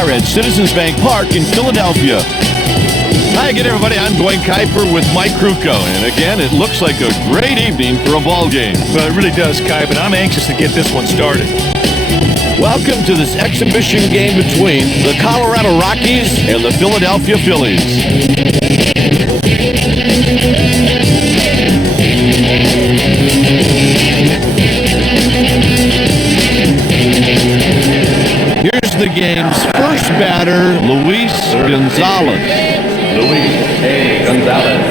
are at Citizens Bank Park in Philadelphia. Hi again, everybody. I'm Dwayne Kuiper with Mike Krukow. And again, it looks like a great evening for a ball game. Well, it really does, Kuiper, and I'm anxious to get this one started. Welcome to this exhibition game between the Colorado Rockies and the Philadelphia Phillies. Here's the game's first batter, Luis Gonzalez. Luis A. Gonzalez.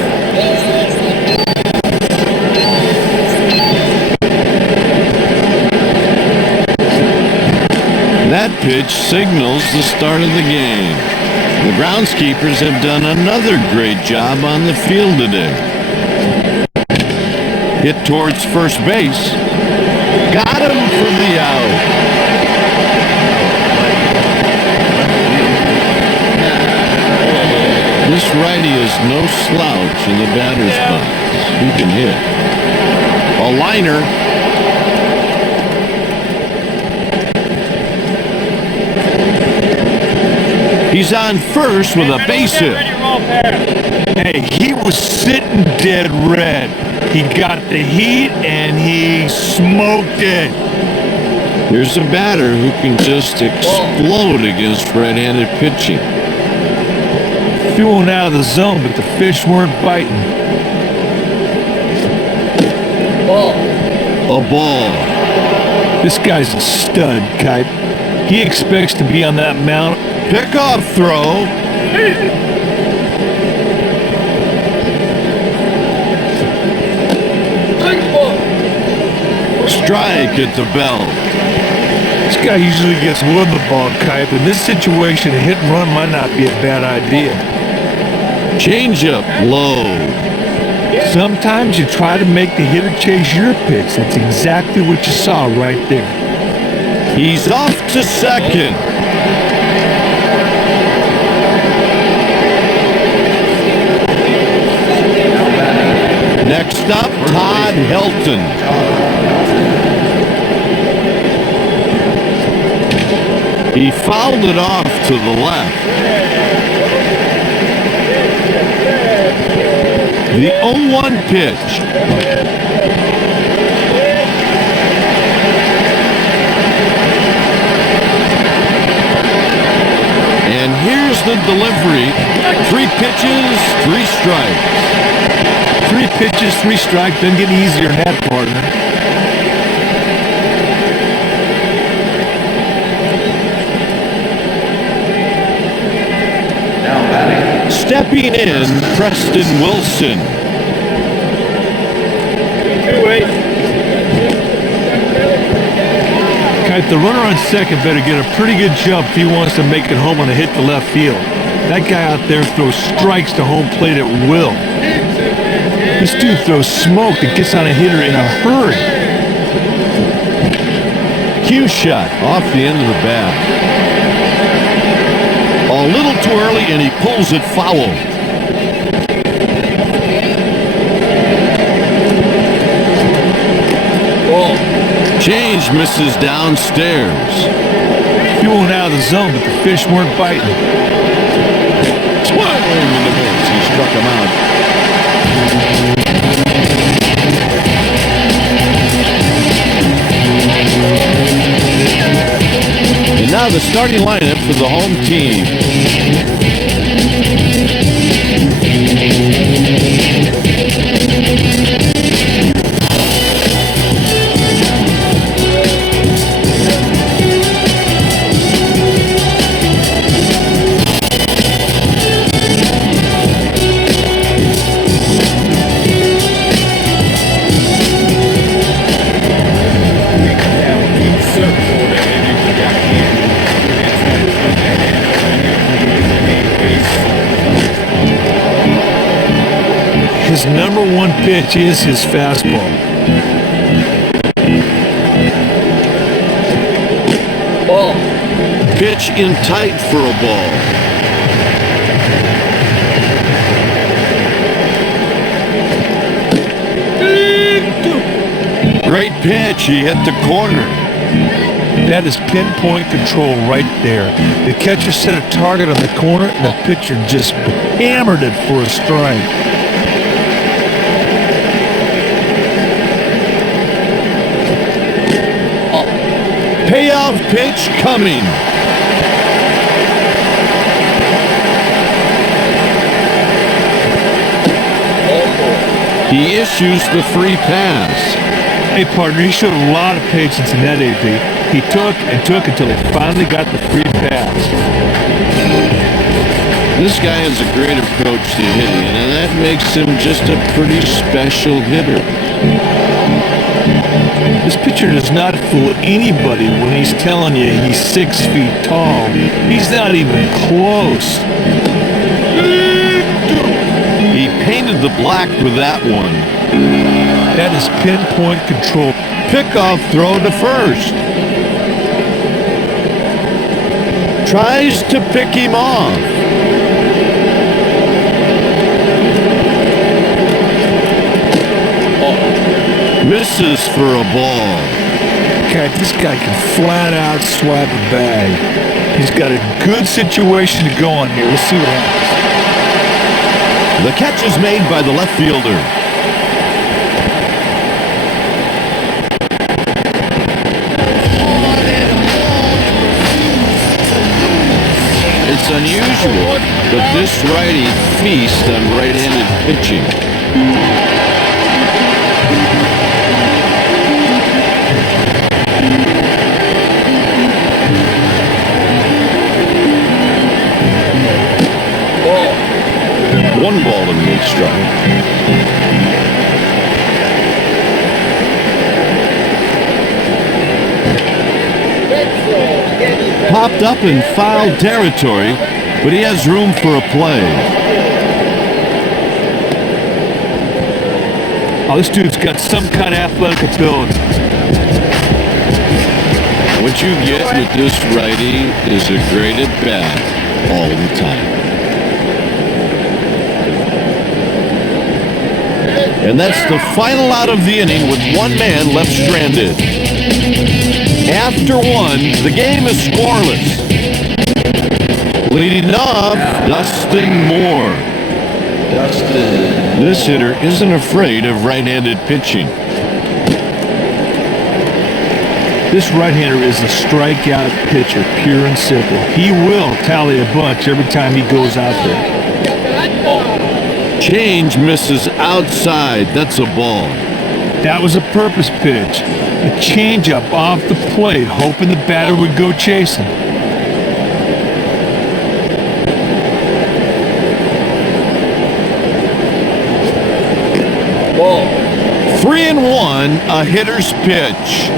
That pitch signals the start of the game. The groundskeepers have done another great job on the field today. Hit towards first base. Got him for the out. This righty is no slouch in the batter's box. He can hit. A liner. He's on first with a base hit. Hey, he was sitting dead red. He got the heat and he smoked it. Here's a batter who can just explode against right-handed pitching. Threw one out of the zone, but the fish weren't biting. A ball. This guy's a stud, Kuiper. He expects to be on that mound. Pickoff throw. Strike at the bell. This guy usually gets one of the ball, Kuiper. In this situation, a hit and run might not be a bad idea. Changeup low. Sometimes you try to make the hitter chase your pitch. That's exactly what you saw right there. He's off to second. Next up, Todd Helton. He fouled it off to the left. The 0-1 pitch. And here's the delivery. 3 pitches, 3 strikes. 3 pitches, 3 strikes, doesn't get easier than that, partner. Stepping in, Preston Wilson. Kite, the runner on second better get a pretty good jump if he wants to make it home on a hit to left field. That guy out there throws strikes to home plate at will. This dude throws smoke that gets on a hitter in a hurry. Cue shot off the end of the bat. A little too early, and he pulls it foul. Change misses downstairs. He went out of the zone, but the fish weren't biting. Swung in the miss. He struck him out. And now the starting lineup for the home team. His number 1 pitch is his fastball. Ball. Pitch in tight for a ball. Great pitch. He hit the corner. That is pinpoint control right there. The catcher set a target on the corner, and the pitcher just hammered it for a strike. Payoff pitch coming. He issues the free pass. Hey, partner, he showed a lot of patience in that AP. He took and took until he finally got the free pass. This guy has a great approach to hitting, and that makes him just a pretty special hitter. This pitcher does not fool anybody when he's telling you he's 6 feet tall. He's not even close. He painted the black with that one. That is pinpoint control. Pickoff throw to first. Tries to pick him off. Misses for a ball. God, this guy can flat out swipe a bag. He's got a good situation to go on here. Let's see what happens. The catch is made by the left fielder. It's unusual, but this righty feasts on right-handed pitching. One ball and one strike. Popped up in foul territory, but he has room for a play. Oh, this dude's got some kind of athletic ability. What you get with this righty is a great at-bat all the time. And that's the final out of the inning with one man left stranded. After one, the game is scoreless. Leading off, Dustin Moore. This hitter isn't afraid of right-handed pitching. This right-hander is a strikeout pitcher, pure and simple. He will tally a bunch every time he goes out there. Change misses outside. That's a ball. That was a purpose pitch. A changeup off the plate, hoping the batter would go chasing. Ball. 3-1, a hitter's pitch.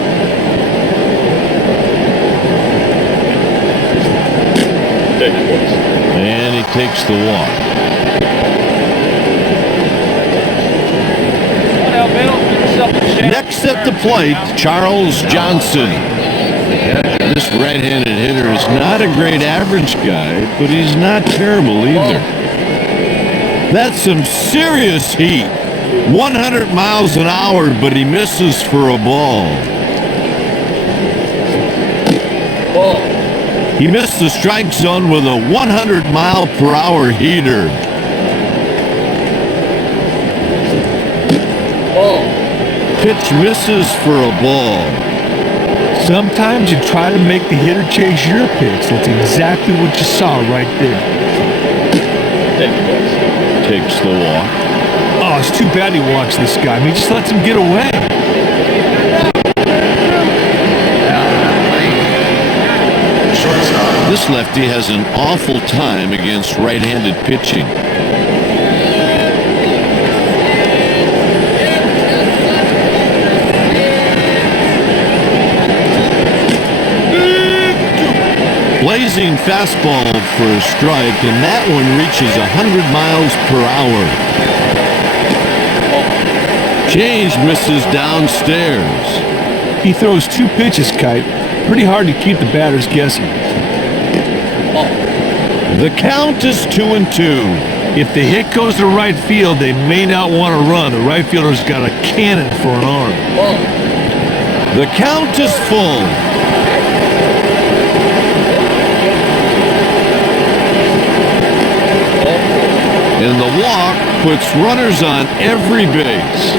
And he takes the walk. Next at the plate, Charles Johnson. This right-handed hitter is not a great average guy, but he's not terrible either. That's some serious heat. 100 miles an hour, but he misses for a ball. He missed the strike zone with a 100-mile-per-hour heater. Pitch misses for a ball. Sometimes you try to make the hitter chase your pitch. That's exactly what you saw right there. Takes the walk. Oh, it's too bad he walks this guy. I mean, he just lets him get away. This lefty has an awful time against right-handed pitching. Blazing fastball for a strike, and that one reaches 100 miles per hour. Change misses downstairs. He throws two pitches, Kite. Pretty hard to keep the batters guessing. The count is 2-2. If the hit goes to right field, they may not want to run. The right fielder's got a cannon for an arm. The count is full. And the walk puts runners on every base.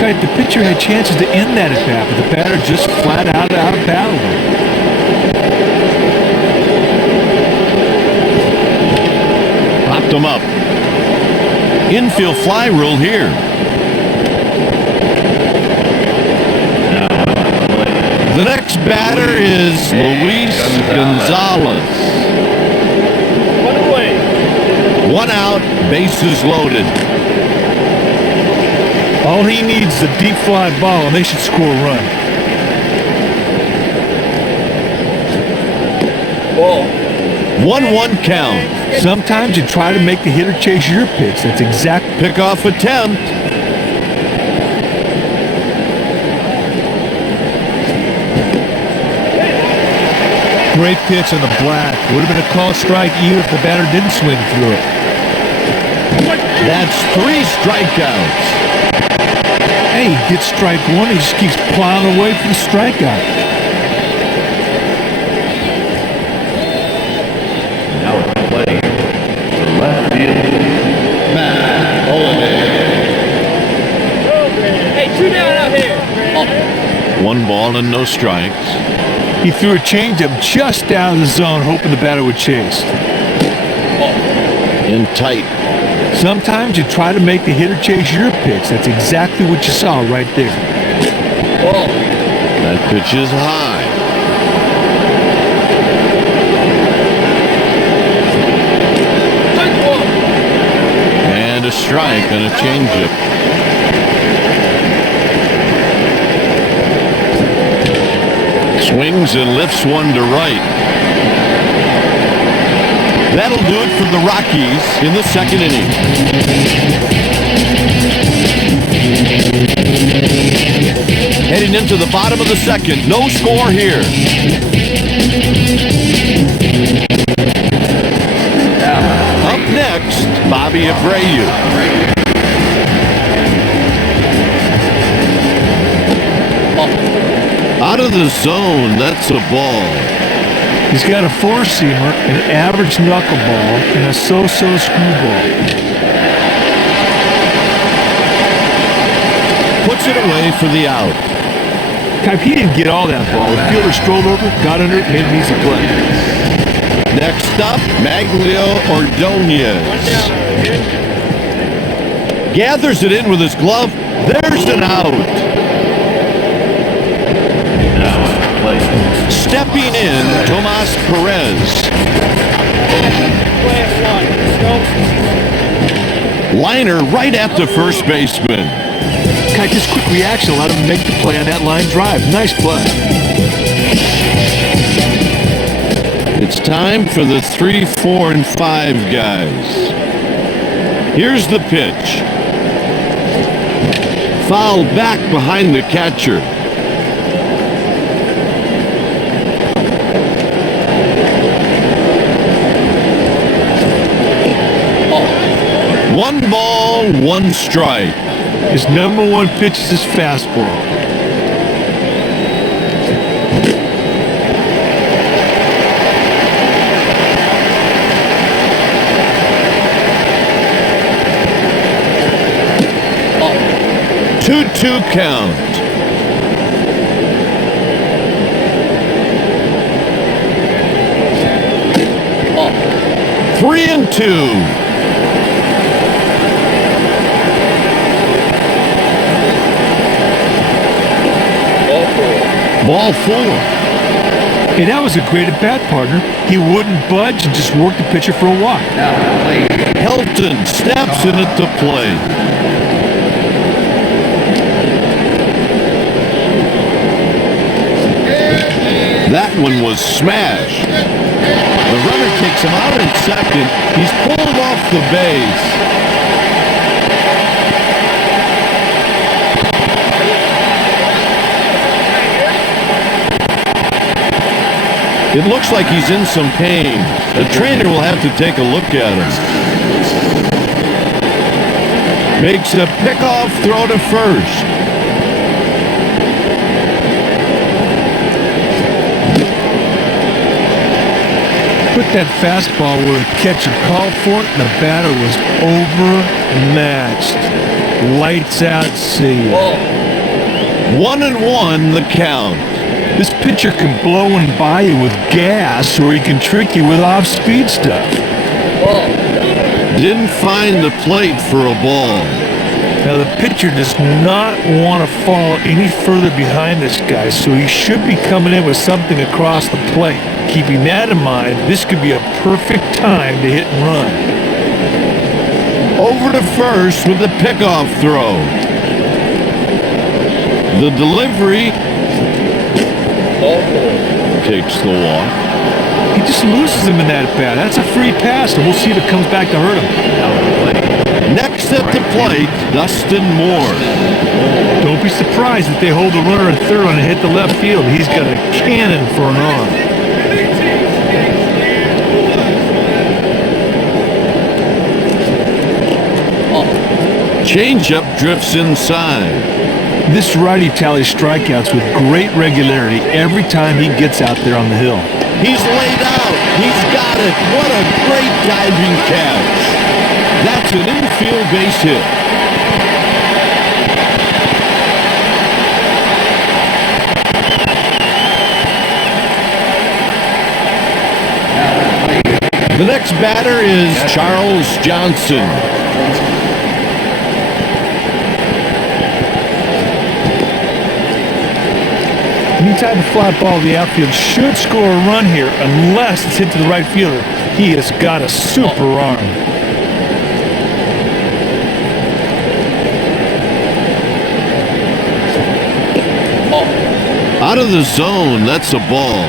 The pitcher had chances to end that at bat, but the batter just flat out battled him. Popped him up. Infield fly rule here. The next batter is Luis Gonzalez. One out, bases loaded. All he needs is a deep fly ball, and they should score a run. Ball. 1-1 count. Sometimes you try to make the hitter chase your pitch. That's exact Pickoff attempt. great pitch on the black. Would have been a call strike even if the batter didn't swing through it. That's 3 strikeouts. Hey, he gets strike one. He just keeps plowing away for the strikeout. Now it's play. The left field. Matt Holliday. Hey, 2 down out here. 1 ball and no strikes. He threw a changeup just out of the zone, hoping the batter would chase. In tight. Sometimes you try to make the hitter chase your pitch. That's exactly what you saw right there. Ball. That pitch is high. And a strike on a changeup. Swings and lifts one to right. That'll do it for the Rockies in the 2nd inning. Heading into the bottom of the 2nd. No score here. Up next, Bobby Abreu. Out of the zone, that's a ball. He's got a 4-seamer, an average knuckleball, and a so-so screwball. Puts it away for the out. He didn't get all that ball. The fielder strolled over, got under it, made an easy play. Next up, Maglio Ordonez. Gathers it in with his glove. There's an out. Stepping in, Tomas Perez. Liner right at the first baseman. This quick reaction allowed him to make the play on that line drive. Nice play. It's time for the 3, 4, and 5 guys. Here's the pitch. Foul back behind the catcher. One ball, 1 strike. His number 1 pitch is his fastball. Oh. 2-2 count. Oh. 3-2. Ball 4. Hey, that was a great at-bat, partner. He wouldn't budge and just worked the pitcher for a walk. Helton snaps in at the plate. That one was smashed. The runner takes him out in second. He's pulled off the base. It looks like he's in some pain. The trainer will have to take a look at him. Makes a pickoff throw to first. Put that fastball where the catcher called for it, and the batter was overmatched. Lights out, see ya. 1-1 the count. This pitcher can blow and buy you with gas, or he can trick you with off-speed stuff. Didn't find the plate for a ball. Now, the pitcher does not want to fall any further behind this guy, so he should be coming in with something across the plate. Keeping that in mind, this could be a perfect time to hit and run. Over to first with the pickoff throw. The delivery takes the walk. He just loses him in that bat. That's a free pass, and we'll see if it comes back to hurt him. Next at the plate, Dustin Moore. Don't be surprised if they hold the runner at third and hit the left field. He's got a cannon for an arm. Changeup drifts inside. This righty tallies strikeouts with great regularity every time he gets out there on the hill. He's laid out. He's got it. What a great diving catch. That's an infield base hit. The next batter is Charles Johnson. Anytime a fly ball to the outfield should score a run here unless it's hit to the right fielder. He has got a super arm. Out of the zone, that's a ball.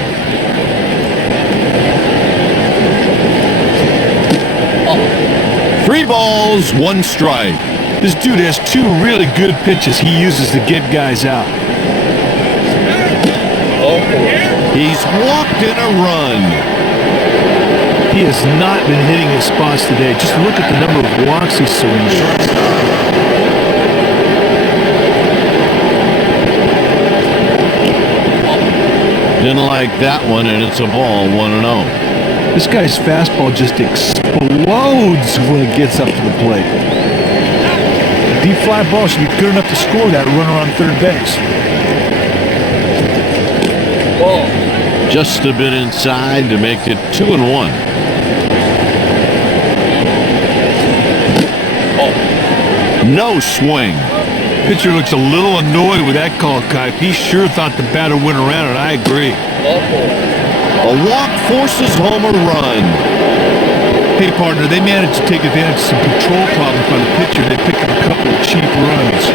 Three balls, one strike. This dude has two really good pitches he uses to get guys out. He's walked in a run. He has not been hitting his spots today. Just look at the number of walks he's surrendered. Didn't like that one, and it's a ball, 1-0. This guy's fastball just explodes when it gets up to the plate. A deep fly ball should be good enough to score that runner on third base. Just a bit inside to make it 2-1. No swing. Pitcher looks a little annoyed with that call, Kipe. He sure thought the batter went around, and I agree. A walk forces home a run. Hey, partner, they managed to take advantage of some control problems by the pitcher. They picked up a couple of cheap runs.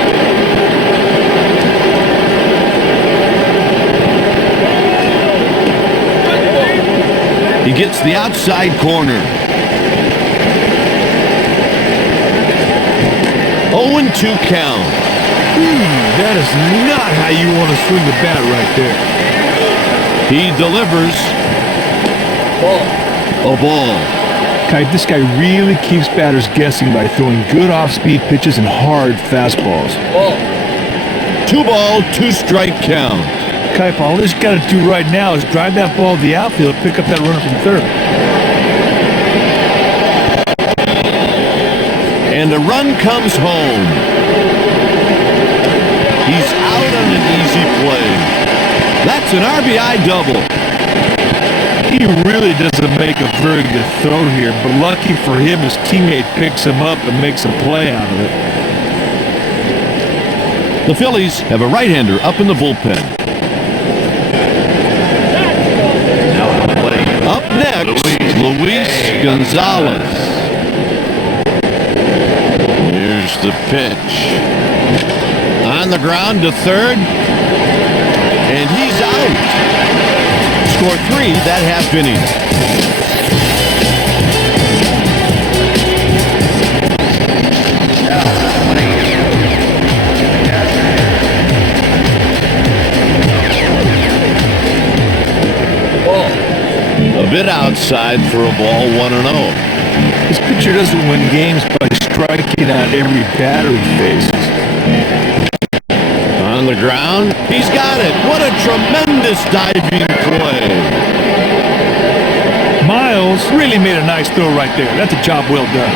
He gets the outside corner. 0-2 count. That is not how you want to swing the bat right there. He delivers a ball. Kipe, this guy really keeps batters guessing by throwing good off-speed pitches and hard fastballs. 2-ball, 2-strike count. Kipe, all he's got to do right now is drive that ball to the outfield, pick up that runner from third. And a run comes home. He's out on an easy play. That's an RBI double. He really doesn't make a very good throw here, but lucky for him, his teammate picks him up and makes a play out of it. The Phillies have a right-hander up in the bullpen. Up next, Luis Gonzalez. Here's the pitch. On the ground to third. And he's out. Score 3 that half inning. A bit outside for a ball, 1-0. This pitcher doesn't win games by striking out every batter he faces. On the ground, he's got it. What a tremendous diving play. Miles Really made a nice throw right there. That's a job well done.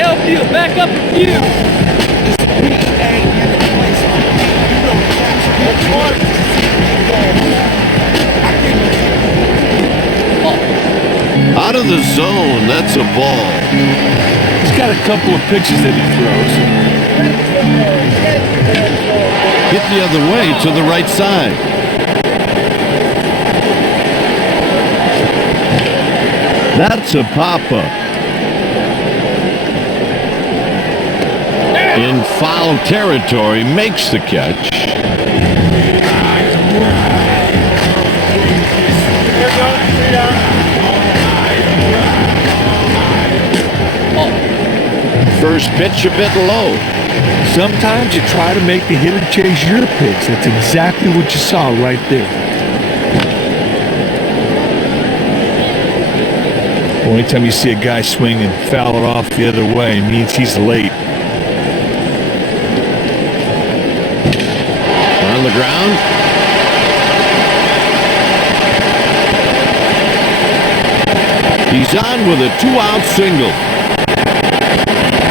Outfield, back up a few. Out of the zone, that's a ball. He's got a couple of pitches that he throws. Hit the other way to the right side. That's a pop-up. In foul territory, makes the catch. First pitch a bit low. Sometimes you try to make the hitter chase your pitch. That's exactly what you saw right there. Well, anytime you see a guy swing and foul it off the other way, it means he's late. On the ground. He's on with a 2-out single.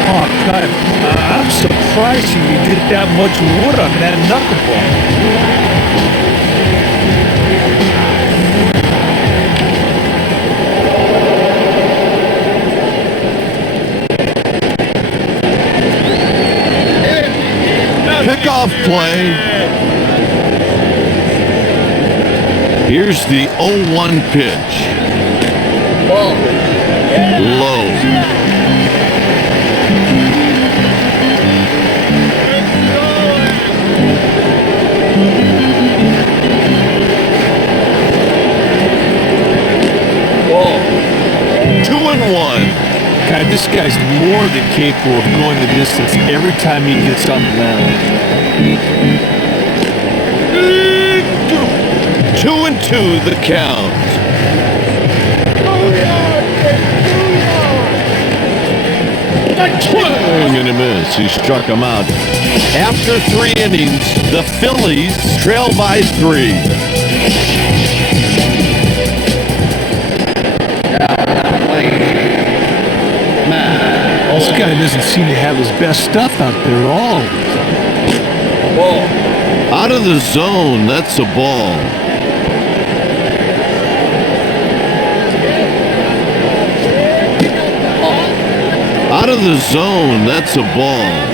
Oh, God, I'm surprised you did that much wood on that knuckleball. Pickoff play. Here's the 0-1 pitch. Low. God, this guy's more than capable of going the distance every time he gets on the mound. 2-2 the count. Swing and a miss. He struck him out. After 3 innings, the Phillies trail by 3. This guy doesn't seem to have his best stuff out there at all. Out of the zone, that's a ball. Out of the zone, that's a ball.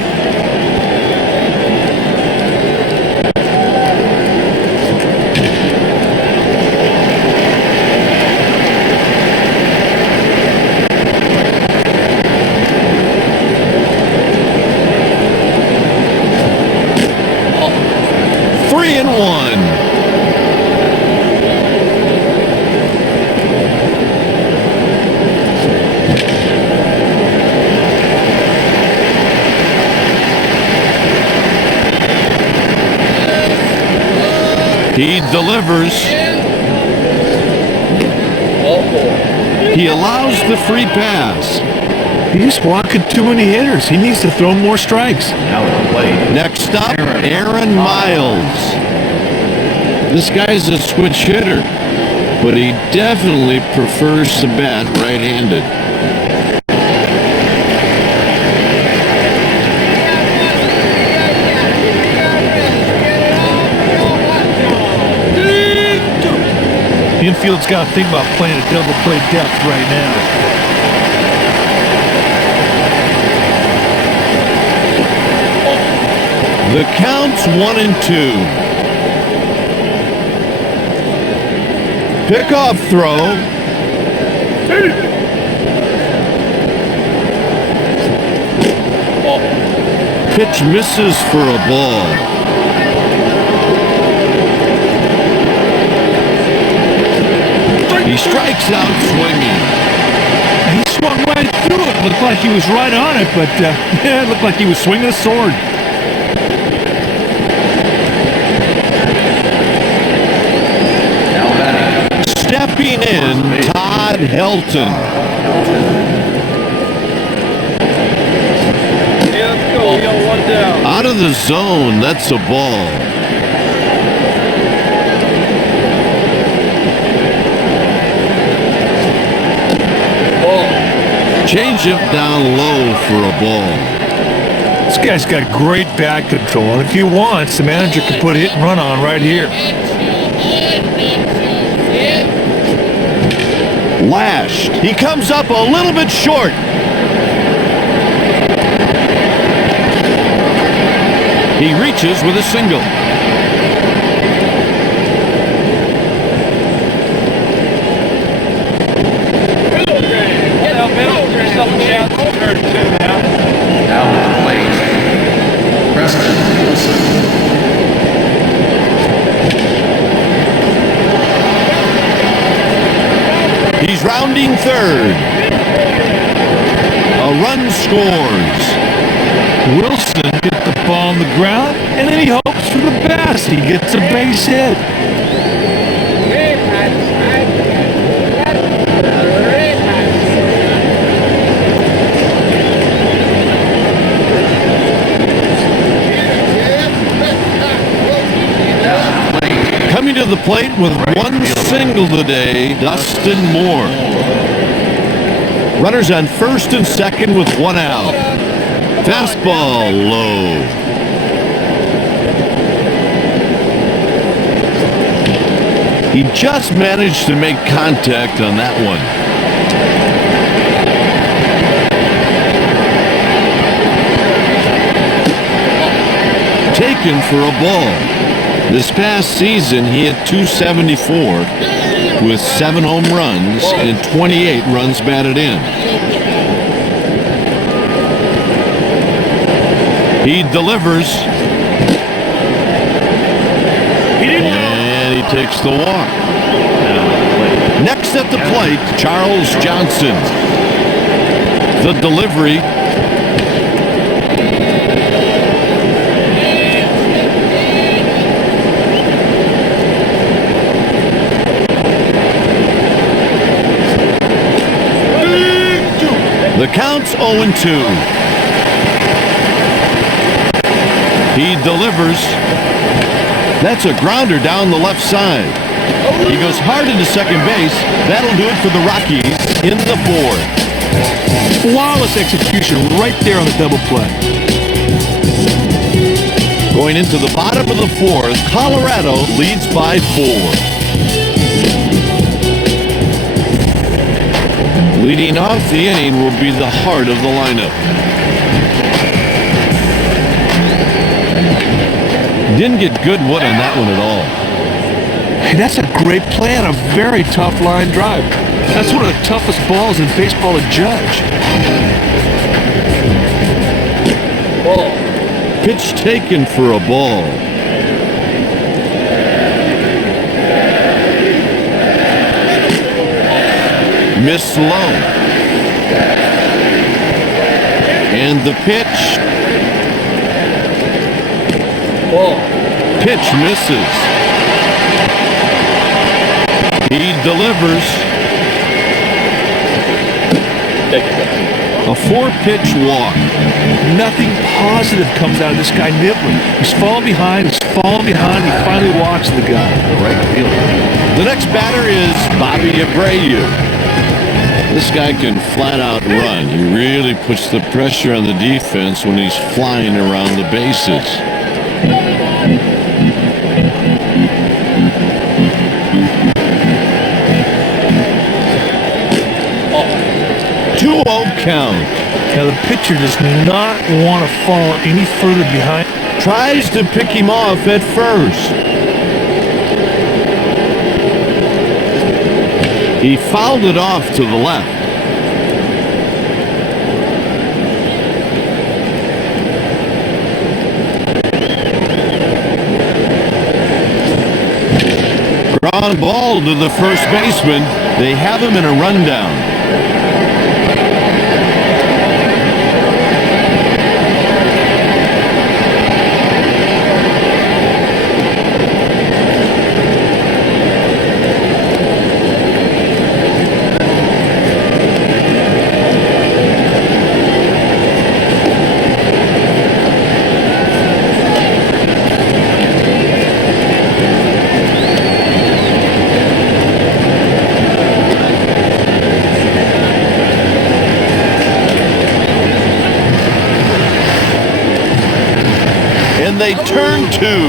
He delivers. He allows the free pass. He's walking too many hitters. He needs to throw more strikes. Next up, Aaron Miles. This guy's a switch hitter, but he definitely prefers to bat right-handed. The infield's got to think about playing a double play depth right now. The count's 1-2. Pickoff throw. Pitch misses for a ball. He strikes out swinging. He swung right through it. Looked like he was right on it, but it looked like he was swinging a sword. Stepping in, Todd Helton. Let's go. We got 1 down. Out of the zone, that's a ball. Change him down low for a ball. This guy's got great bat control, and if he wants, the manager can put hit and run on right here. Lashed. He comes up a little bit short. He reaches with a single. He's rounding third. A run scores. Wilson gets the ball on the ground, and then he hopes for the best. He gets a base hit. Coming to the plate with one single today, Dustin Moore. Runners on first and second with one out. Fastball low. He just managed to make contact on that one. Taken for a ball. This past season, he hit .274 with 7 home runs and 28 runs batted in. He delivers. And he takes the walk. Next at the plate, Charles Johnson. The delivery. The count's 0-2. He delivers. That's a grounder down the left side. He goes hard into second base. That'll do it for the Rockies in the fourth. Flawless execution right there on the double play. Going into the bottom of the fourth, Colorado leads by 4. Leading off the inning will be the heart of the lineup. Didn't get good wood on that one at all. Hey, that's a great play on a very tough line drive. That's one of the toughest balls in baseball to judge. Ball. Pitch taken for a ball. Missed low. And the pitch. Ball. Pitch misses. He delivers. A 4-pitch walk. Nothing positive comes out of this guy nibbling. He's falling behind, he finally walks the guy. Right field. The next batter is Bobby Abreu. This guy can flat out run. He really puts the pressure on the defense when he's flying around the bases. 2-0 count. Now the pitcher does not want to fall any further behind. Tries to pick him off at first. He fouled it off to the left. Ground ball to the first baseman. They have him in a rundown. they turn two.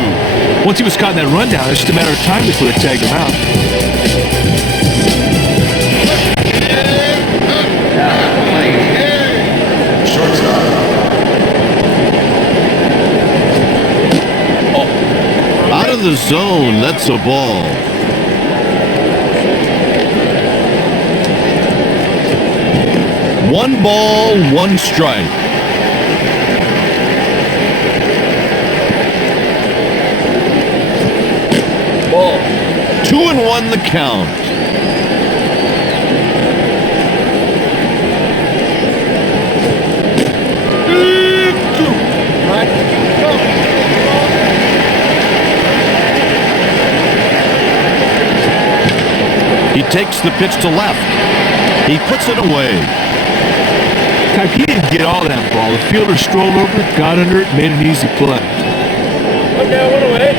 Once he was caught in that rundown, it's just a matter of time before they tagged him out. Out of the zone, that's a ball. One ball, one strike. Ball. 2-1 the count. He takes the pitch to left. He puts it away. He didn't get all that ball. The fielder strolled over it, got under it, made an easy play. One down, one away.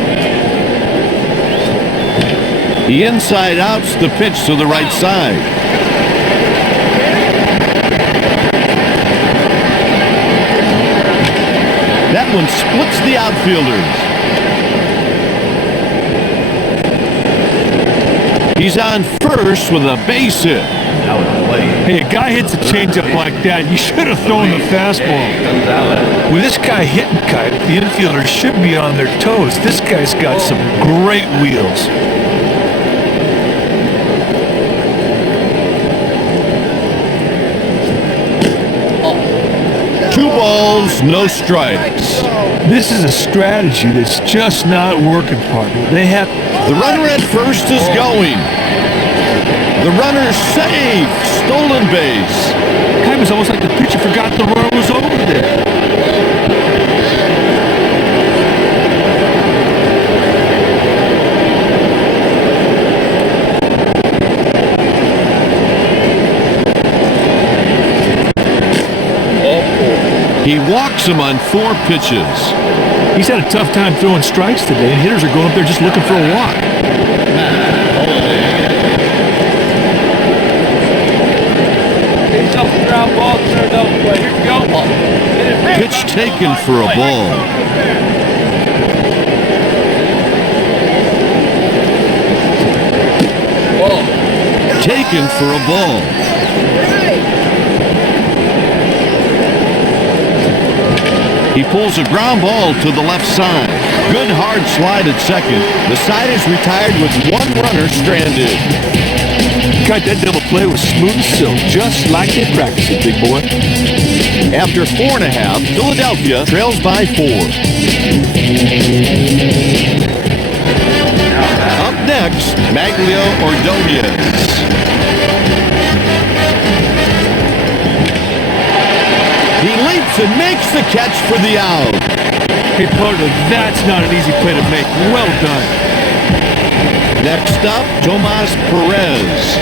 He inside outs the pitch to the right side. That one splits the outfielders. He's on first with a base hit. Hey, a guy hits a changeup like that, you should have thrown the fastball. With this guy hitting kite, the infielders should be on their toes. This guy's got some great wheels. Two balls, no strikes. This is a strategy that's just not working, partner. They have... The runner at first is going. The runner's safe. Stolen base. It was almost like the pitcher forgot the runner was over there. He walks him on 4 pitches. He's had a tough time throwing strikes today, and hitters are going up there just looking for a walk. Ground ball, center double play. Here we go. Pitch taken for a ball. Ball. Taken for a ball. He pulls a ground ball to the left side. Good hard slide at second. The side is retired with one runner stranded. God, that double play was smooth as silk, just like they practiced it, big boy. After 4.5, Philadelphia trails by 4. Up next, Maglio Ordonez. He leaps and makes the catch for the out. Hey, partner, that's not an easy play to make. Well done. Next up, Tomas Perez.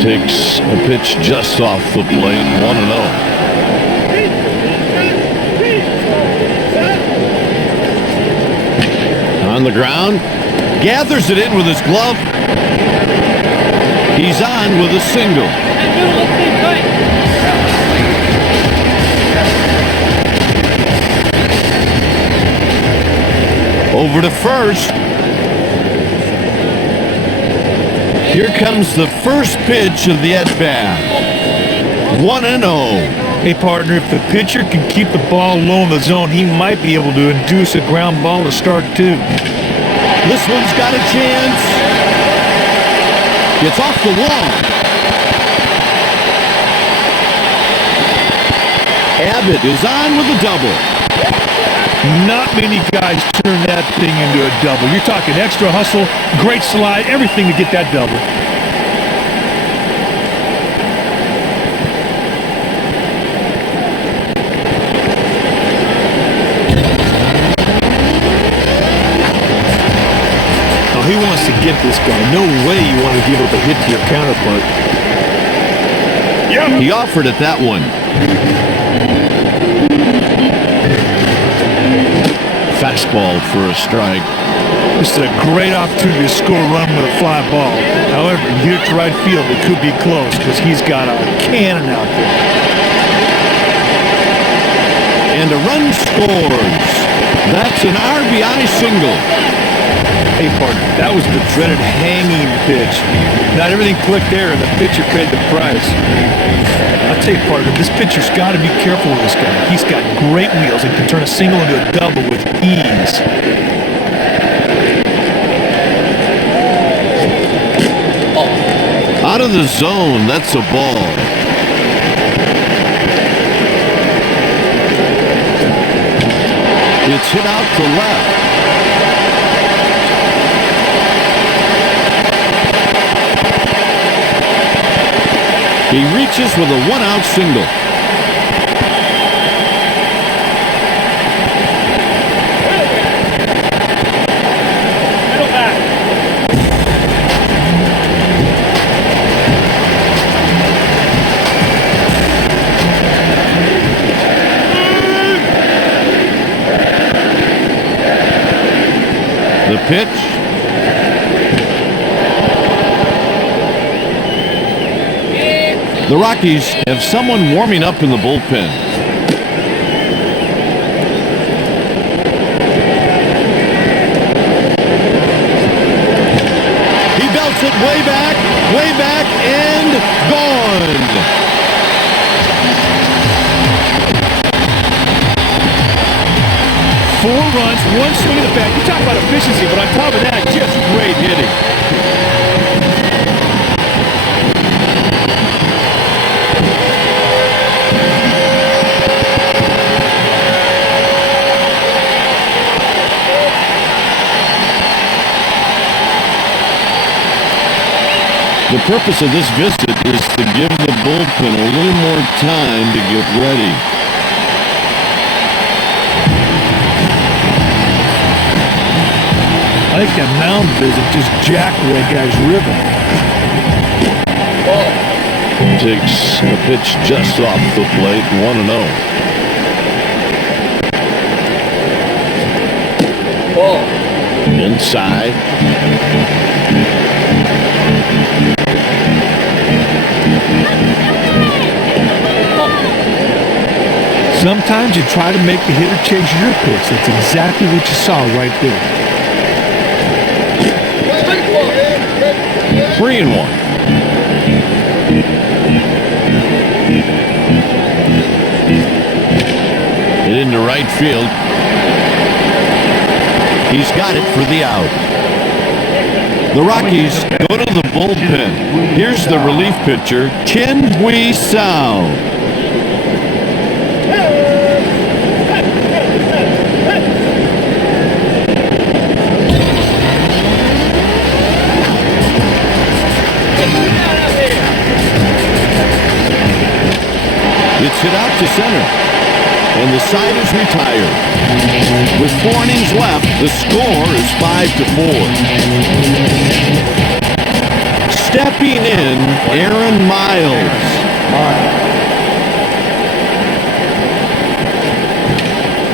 Takes a pitch just off the plate, 1-0. On the ground, gathers it in with his glove. He's on with a single. Over to first. Here comes the first pitch of the at-bat. 1-0. Hey, partner, if the pitcher can keep the ball low in the zone, he might be able to induce a ground ball to start, too. This one's got a chance. It's off the wall. Abbott is on with a double. Not many guys turn that thing into a double. You're talking extra hustle, great slide, everything to get that double. Oh, he wants to get this guy. No way you want to give up a hit to your counterpart. He offered it that one. Fastball for a strike. This is a great opportunity to score a run with a fly ball. However, you hit it to right field, it could be close because he's got a cannon out there. And a run scores. That's an RBI single. Hey, partner, that was the dreaded hanging pitch. Not everything clicked there, and the pitcher paid the price. I'll tell you, partner, this pitcher's got to be careful with this guy. He's got great wheels and can turn a single into a double with ease. Out of the zone, that's a ball. It's hit out to left. He reaches with a one-out single. The pitch. The Rockies have someone warming up in the bullpen. He belts it way back, and gone. 4 runs, 1 swing of the bat. You talk about efficiency, but on top of that, just great hitting. The purpose of this visit is to give the bullpen a little more time to get ready. I think that mound visit just jacked that guy's ribbon. Takes a pitch just off the plate, 1-0. Inside. Sometimes you try to make the hitter chase your pitch. That's exactly what you saw right there. 3-1. Hit into right field. He's got it for the out. The Rockies go to the bullpen. Here's the relief pitcher, Kingpin. It's hit out to center, and the side is retired. With 4 innings left, the score is 5-4. Stepping in, Aaron Miles.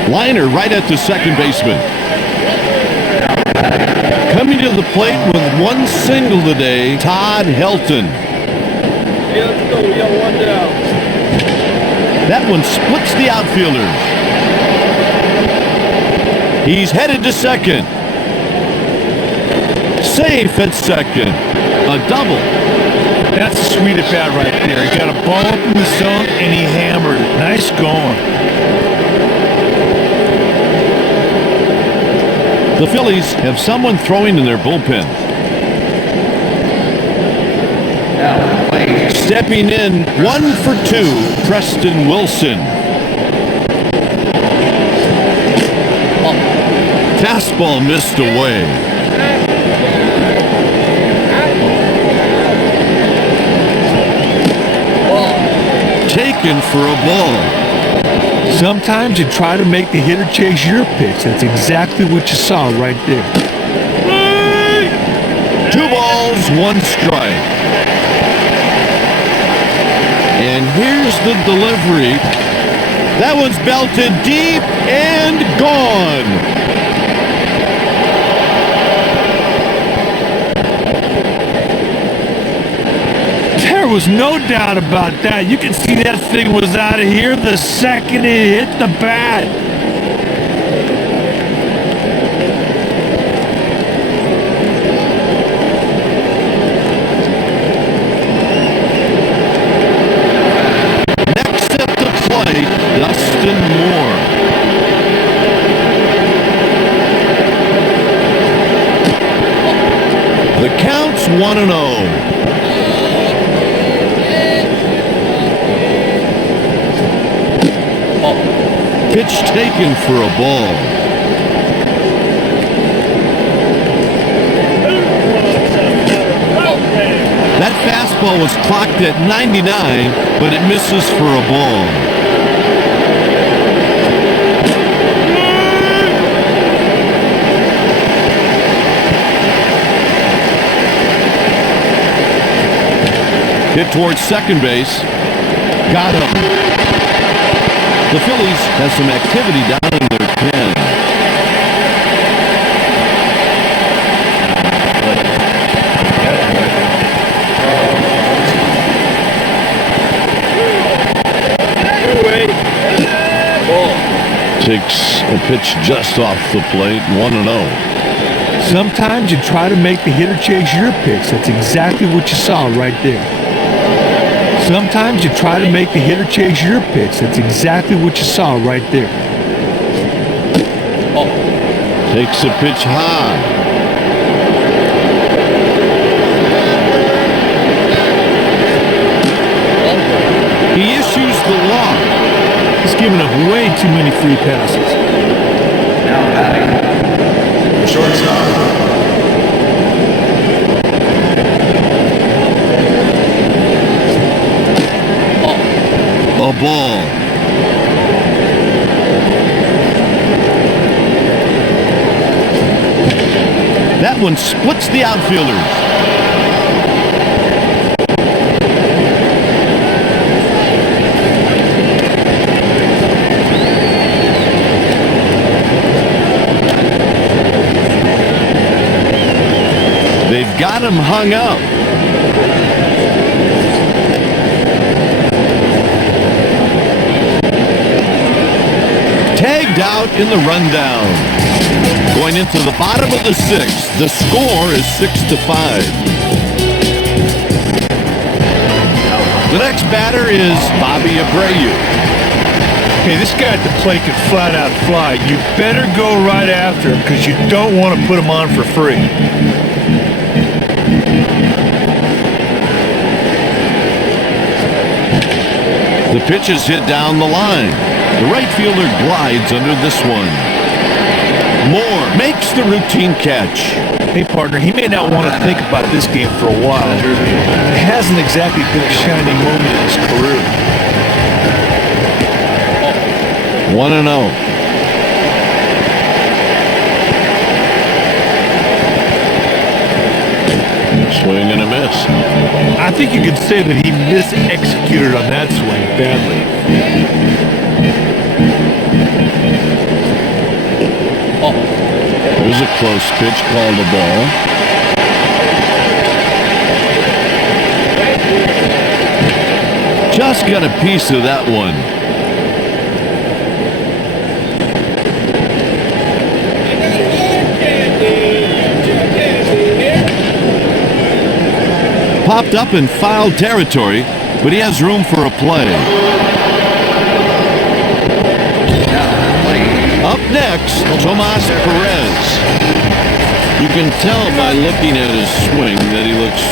Liner right at the second baseman. Coming to the plate with 1 single today, Todd Helton. Hey, let's go. We got 1 down. That one splits the outfielders. He's headed to second. Safe at second. A double. That's a sweet at bat right there. He got a ball up in the zone and he hammered it. Nice going. The Phillies have someone throwing in their bullpen. Stepping in, 1 for 2, Preston Wilson. Fastball missed away. Taken for a ball. Sometimes you try to make the hitter chase your pitch. That's exactly what you saw right there. 2 balls, 1 strike. And here's the delivery. That one's belted deep and gone. There was no doubt about that. You can see that thing was out of here the second it hit the bat. Next up to play, Dustin Moore. The count's 1-0. Pitch taken for a ball. That fastball was clocked at 99, but it misses for a ball. Hit towards second base. Got him. The Phillies have some activity down in their pen. Takes a pitch just off the plate, 1-0. Sometimes you try to make the hitter chase your pitch. That's exactly what you saw right there. Sometimes you try to make the hitter chase your pitch. That's exactly what you saw right there. Takes a pitch high. He issues the walk. He's giving up way too many free passes. Now batting, shortstop. A ball. That one splits the outfielders. They've got him hung up. Tagged out in the rundown. Going into the bottom of the sixth, the score is 6-5. The next batter is Bobby Abreu. Okay, this guy at the plate can flat out fly. You better go right after him because you don't want to put him on for free. The pitch is hit down the line. The right fielder glides under this one. Moore makes the routine catch. Hey, partner, he may not want to think about this game for a while. It hasn't exactly been a shining moment in his career. 1-0. Swing and a miss. I think you could say that he mis-executed on that swing badly. There's a close pitch called a ball. Just got a piece of that one. Popped up in foul territory, but he has room for a play. Up next, Tomas Perez. You can tell by looking at his swing that he looks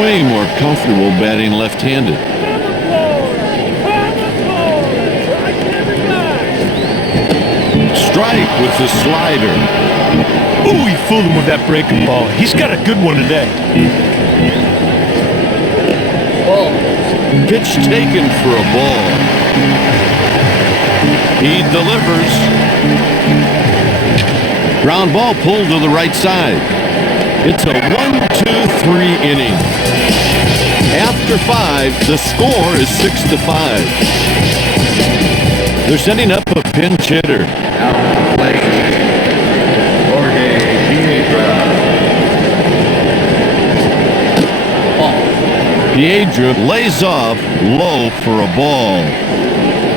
way more comfortable batting left-handed. Strike with the slider. Ooh, he fooled him with that breaking ball. He's got a good one today. Pitch taken for a ball. He delivers. Ground ball pulled to the right side. It's a 1-2-3 inning. After 5, the score is 6-5. They're setting up a pinch hitter. Now playing Piedra lays off low for a ball.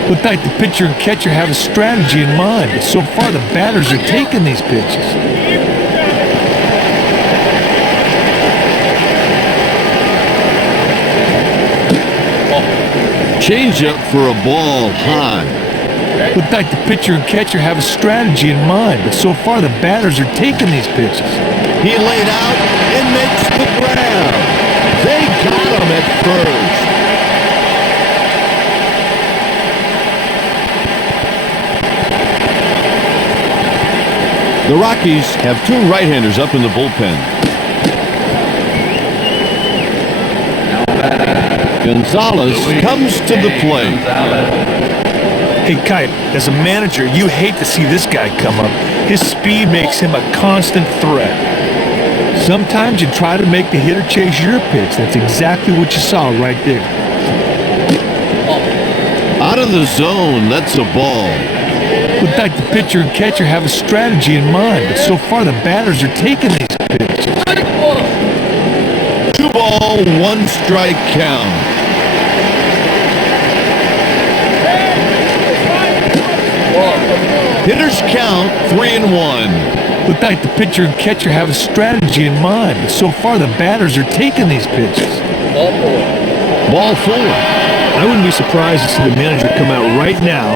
Looked like the pitcher and catcher have a strategy in mind, but so far the batters are taking these pitches. Change up for a ball high. Looked like the pitcher and catcher have a strategy in mind, but so far the batters are taking these pitches. He laid out and makes the grab. They got him at first. The Rockies have two right-handers up in the bullpen. Gonzalez comes to the plate. Hey, Kite, as a manager, you hate to see this guy come up. His speed makes him a constant threat. Sometimes you try to make the hitter chase your pitch. That's exactly what you saw right there. Out of the zone, that's a ball. Looked like the pitcher and catcher have a strategy in mind, but so far the batters are taking these pitches. 2 ball, 1 strike count. Hitters count 3-1. Looked like the pitcher and catcher have a strategy in mind, but so far the batters are taking these pitches. Ball 4. I wouldn't be surprised to see the manager come out right now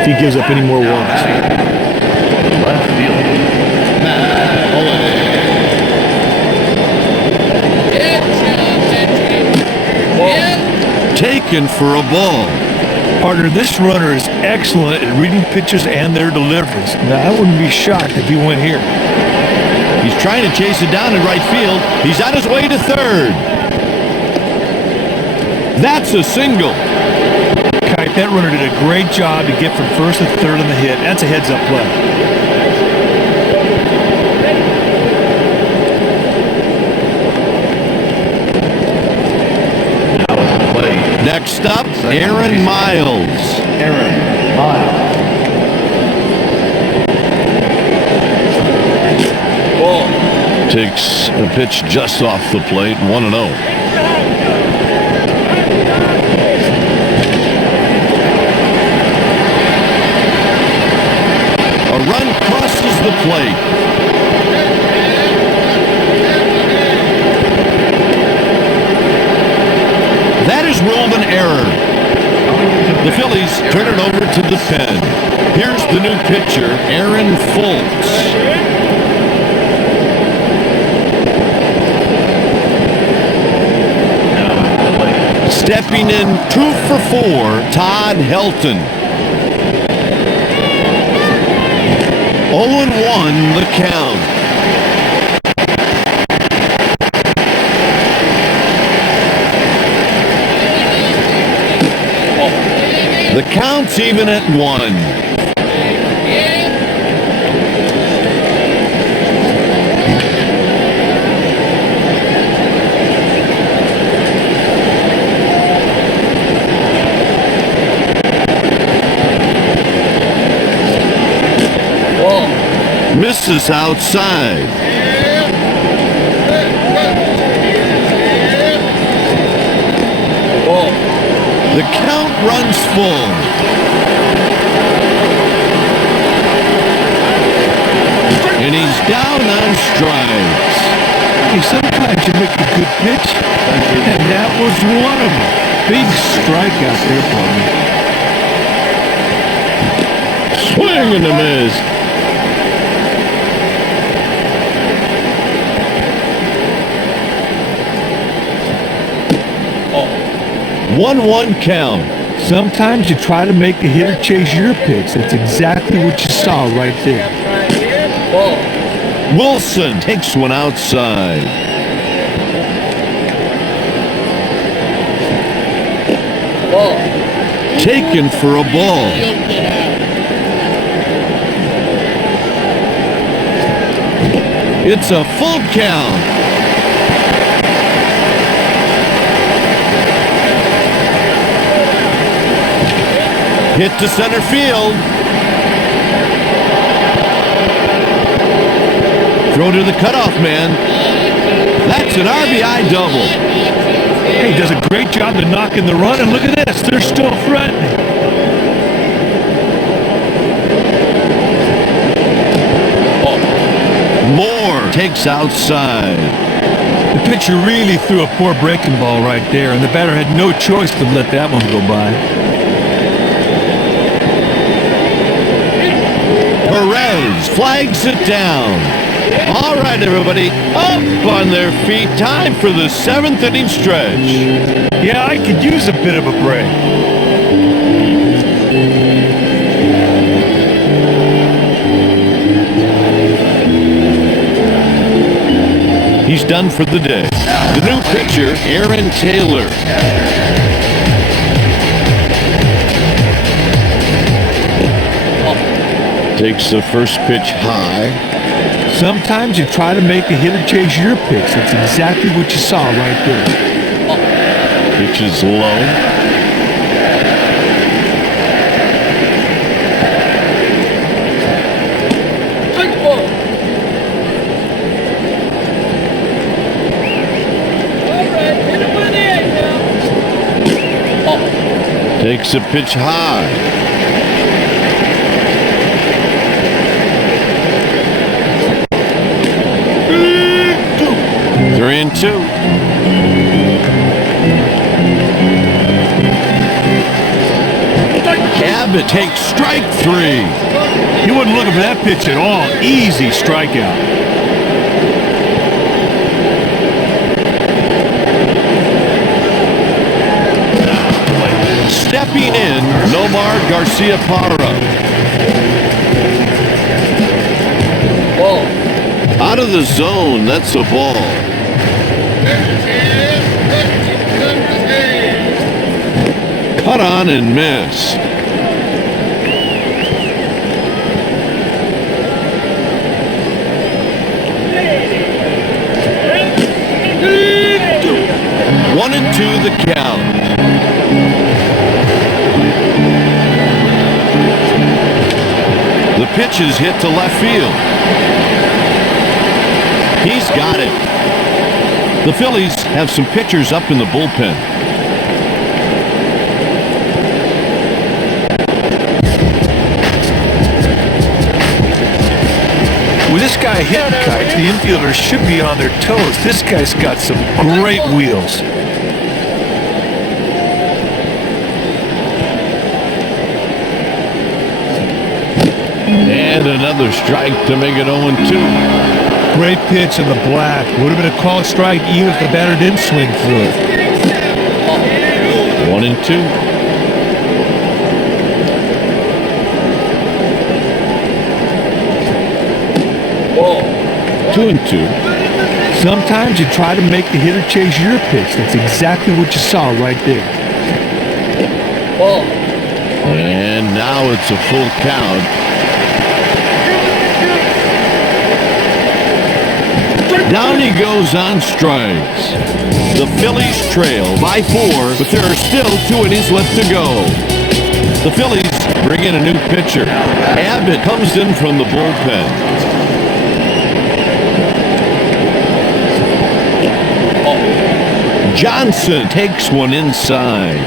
if he gives up any more walks. Left field. Taken for a ball. Partner, this runner is excellent at reading pitches and their deliveries. Now, I wouldn't be shocked if he went here. He's trying to chase it down in right field. He's on his way to third. That's a single. Kite, that runner did a great job to get from first to third on the hit. That's a heads-up play. Next up, Aaron Miles. Aaron Miles. Takes a pitch just off the plate, 1-0. A run crosses the plate. That is ruled an error. The Phillies turn it over to the pen. Here's the new pitcher, Aaron Foltz. Stepping in 2 for 4, Todd Helton. 0-1 the count. The count's even at 1. Misses outside. The count runs full. And he's down on strikes. Hey, sometimes you make a good pitch, and that was one of them. Big strikeout there, partner. Swing and a miss. Oh. 1-1 count. Sometimes you try to make the hitter chase your pitch. That's exactly what you saw right there. Wilson takes one outside. Taken for a ball. It's a full count. Hit to center field. Throw to the cutoff man. That's an RBI double. He does a great job of knocking the run, and look at this. They're still threatening. Moore takes outside. The pitcher really threw a poor breaking ball right there, and the batter had no choice to let that one go by. Perez flags it down. All right, everybody, up on their feet. Time for the 7th inning stretch. Yeah, I could use a bit of a break. He's done for the day. The new pitcher, Aaron Taylor. Takes the first pitch high. Sometimes you try to make a hitter chase your pitch. That's exactly what you saw right there. Pitch is low. Takes a pitch high. Three and two. Abbott takes strike three. You wasn't looking for that pitch at all. Easy strikeout. Stepping in, Nomar Garcia-Parra. Ball. Out of the zone, that's a ball. Cut on and miss. One and two the count. The pitch is hit to left field. He's got it. The Phillies have some pitchers up in the bullpen. With this guy hitting kites, the infielders should be on their toes. This guy's got some great wheels. And another strike to make it 0-2. Great pitch in the black. Would have been a called strike even if the batter didn't swing through it. 1-2. Ball. 2-2. Sometimes you try to make the hitter chase your pitch. That's exactly what you saw right there. Ball. And now it's a full count. Down he goes on strikes. The Phillies trail by 4, but there are still 2 innings left to go. The Phillies bring in a new pitcher. Abbott comes in from the bullpen. Johnson takes one inside.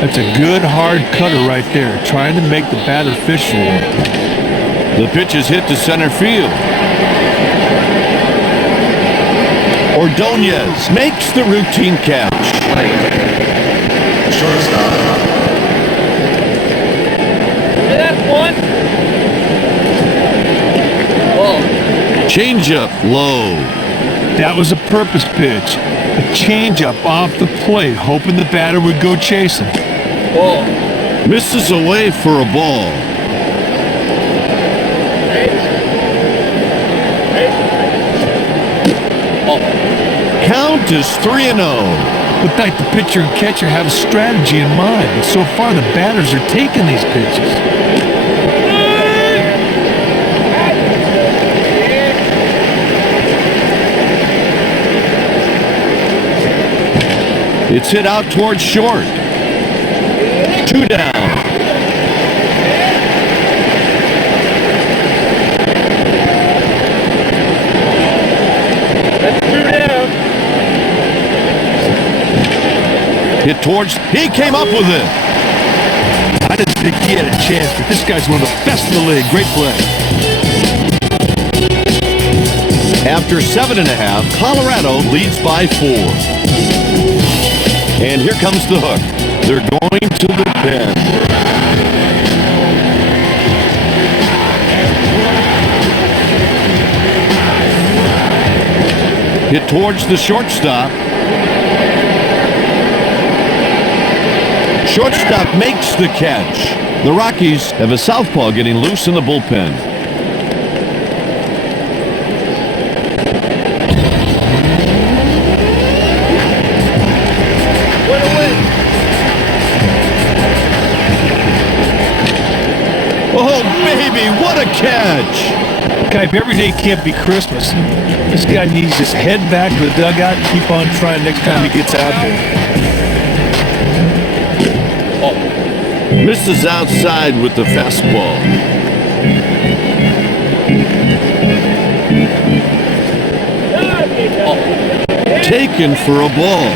That's a good hard cutter right there, trying to make the batter fish for him. The pitch is hit to center field. Ordonez makes the routine catch. Shortstop. That's one. Ball. Changeup low. That was a purpose pitch. A changeup off the plate, hoping the batter would go chasing. Ball. Misses away for a ball. Count is 3-0. Looked like the pitcher and catcher have a strategy in mind, but so far the batters are taking these pitches. It's hit out towards short. 2 down. That's 2 down. Hit towards, he came up with it. I didn't think he had a chance, but this guy's one of the best in the league. Great play. After 7.5, Colorado leads by 4. And here comes the hook. They're going to the pen. Hit towards the shortstop. Shortstop makes the catch. The Rockies have a southpaw getting loose in the bullpen. Oh, baby, what a catch! Guy, every day can't be Christmas. This guy needs to just head back to the dugout and keep on trying next time he gets out there. Misses outside with the fastball. Taken for a ball.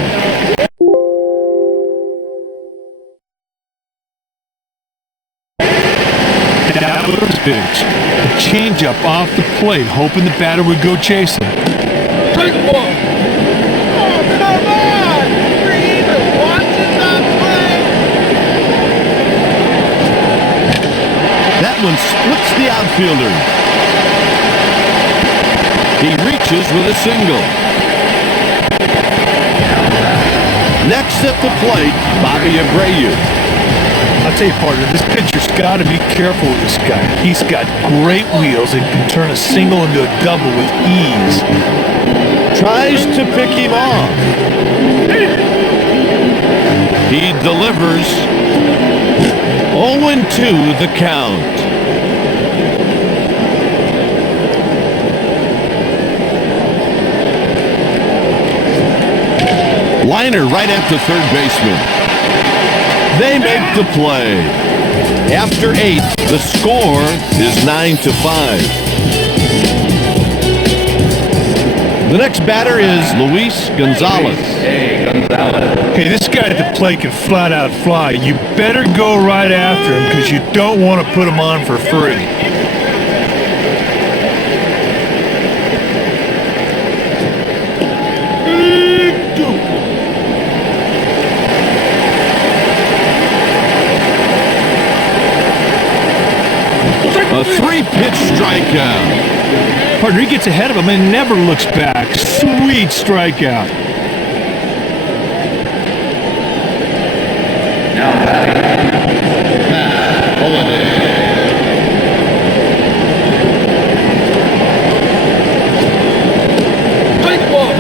That was pitch. A changeup off the plate, hoping the batter would go chasing. Take one. Oh, come on! You're even watching that play. That one splits the outfielder. He reaches with a single. Next at the plate, Bobby Abreu. I'll tell you, partner, this pitcher's got to be careful with this guy. He's got great wheels and can turn a single into a double with ease. Tries to pick him off. He delivers. 0-2 the count. Liner right after third baseman. They make the play. After 8, the score is 9-5. The next batter is Luis Gonzalez. Hey, this guy at the plate can flat out fly. You better go right after him because you don't want to put him on for free. A 3-pitch strikeout. Partner, he gets ahead of him and never looks back. Sweet strikeout. Now batting, Matt Holliday. Take one.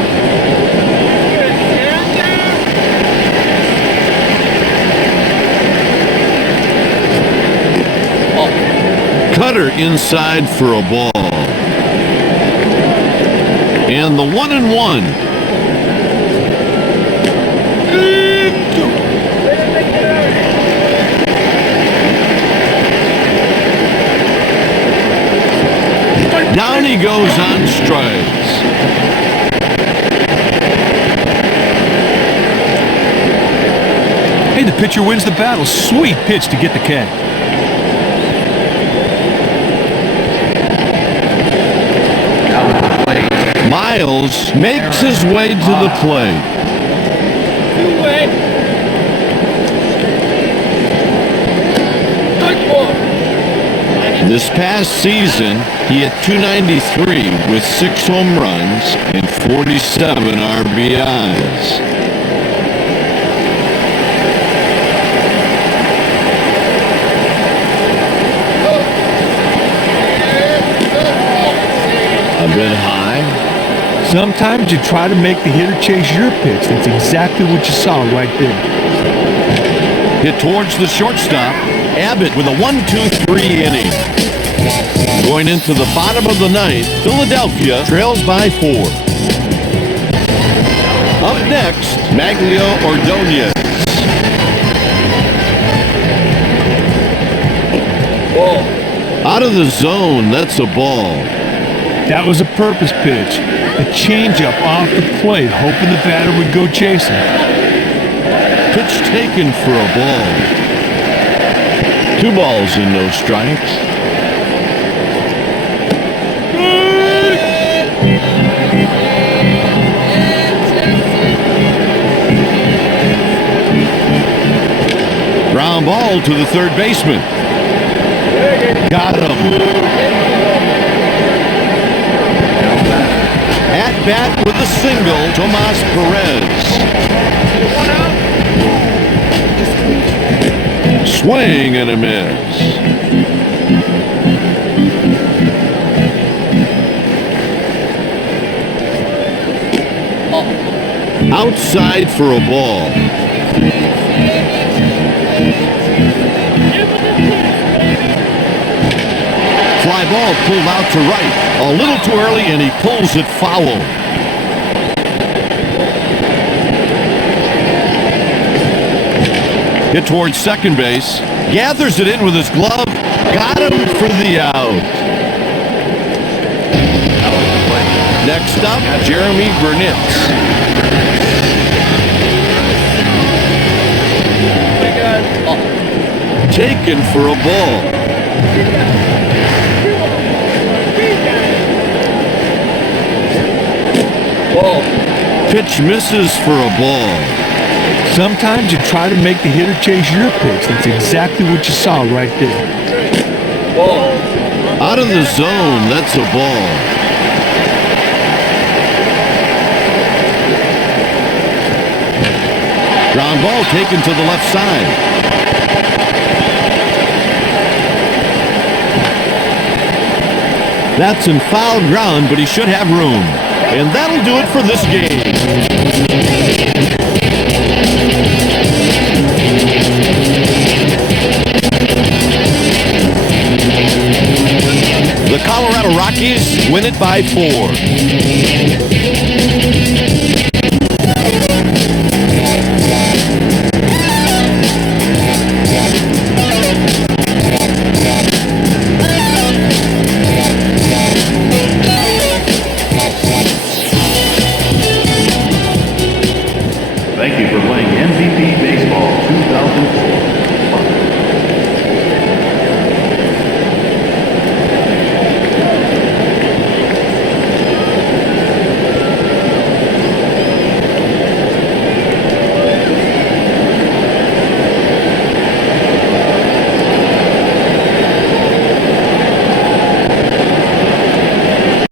Cutter inside for a ball. And the 1-1. Down he goes on strikes. Hey, the pitcher wins the battle. Sweet pitch to get the K. Miles makes his way to the plate. This past season, he hit .293 with 6 home runs and 47 RBIs. A bit high. Sometimes you try to make the hitter chase your pitch. That's exactly what you saw right there. Hit towards the shortstop. Abbott with a 1-2-3 inning. Going into the bottom of the ninth, Philadelphia trails by 4. Up next, Maglio Ordonez. Ball. Out of the zone, that's a ball. That was a purpose pitch. A changeup off the plate, hoping the batter would go chasing. Pitch taken for a ball. 2 balls and no strikes. Ground ball to the third baseman. Got him. At bat with a single, Tomas Perez. Swing and a miss. Outside for a ball. Fly ball pulled out to right. A little too early, and he pulls it foul. Hit towards second base. Gathers it in with his glove. Got him for the out. Next up, Jeremy Burnitz. Taken for a ball. Pitch misses for a ball. Sometimes you try to make the hitter chase your pitch. That's exactly what you saw right there. Out of the zone, that's a ball. Ground ball taken to the left side. That's in foul ground, but he should have room. And that'll do it for this game. The Colorado Rockies win it by 4.